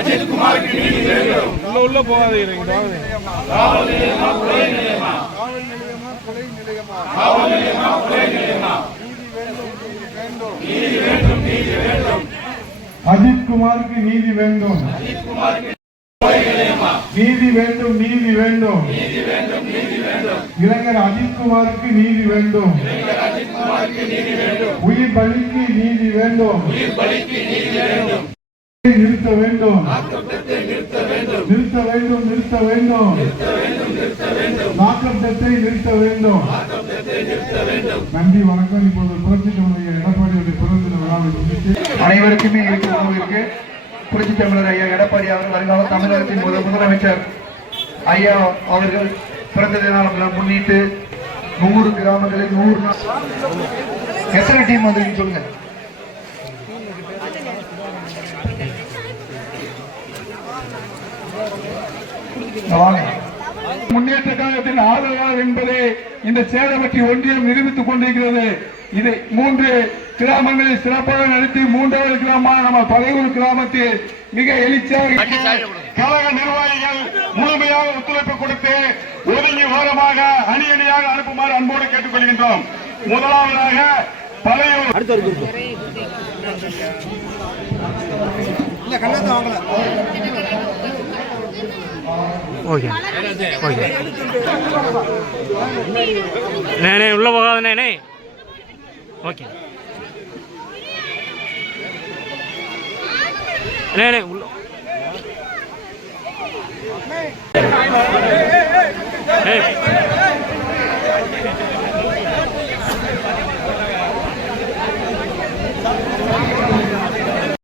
अजित कुमार की नीति उल्लो अजित कुमार की नीति वेंडो नीति वेंडो इलंगर अजित कुमार की नीति वेंडो उயிர் பலிக்கு நீதி வேண்டும் நிறுத்த வேண்டும் நாக்கத்தை நிறுத்த வேண்டும். நன்றி வணக்கம். இப்போது புரட்சி தமிழர் எடப்பாடியுடைய பிறந்த விழாவை முன்னிட்டு அனைவருக்குமே இருக்கிற உணவிற்கு புரட்சி தமிழர் ஐயா எடப்பாடி அவர்கள் வருங்கால தமிழகத்தின் முதலமைச்சர் ஐயா அவர்கள் பிறந்த தினம் முன்னிட்டு 100 கிராமங்களில் 100 நாள் எத்தனை டீம் வந்து சொல்லுங்க. முன்னேற்ற கழகத்தின் ஆதரவாளர் என்பதை இந்த சேதப்பட்டி ஒன்றியம் நிரூபித்துக் கொண்டிருக்கிறது. இது 3 கிராமங்களில் சிறப்பாக நடத்தி 3வது கிராமமான நம்ம பழையூர் கிராமத்தில் மிக எழுச்சியாக கழக நிர்வாகிகள் முழுமையாக ஒத்துழைப்பு கொடுத்து ஒதுங்கி ஓரமாக அணியாக அனுப்புமாறு அன்போடு கேட்டுக் கொள்கின்றோம். முதலாவதாக பழையூர் உள்ள போகாதே. ஓகே உள்ள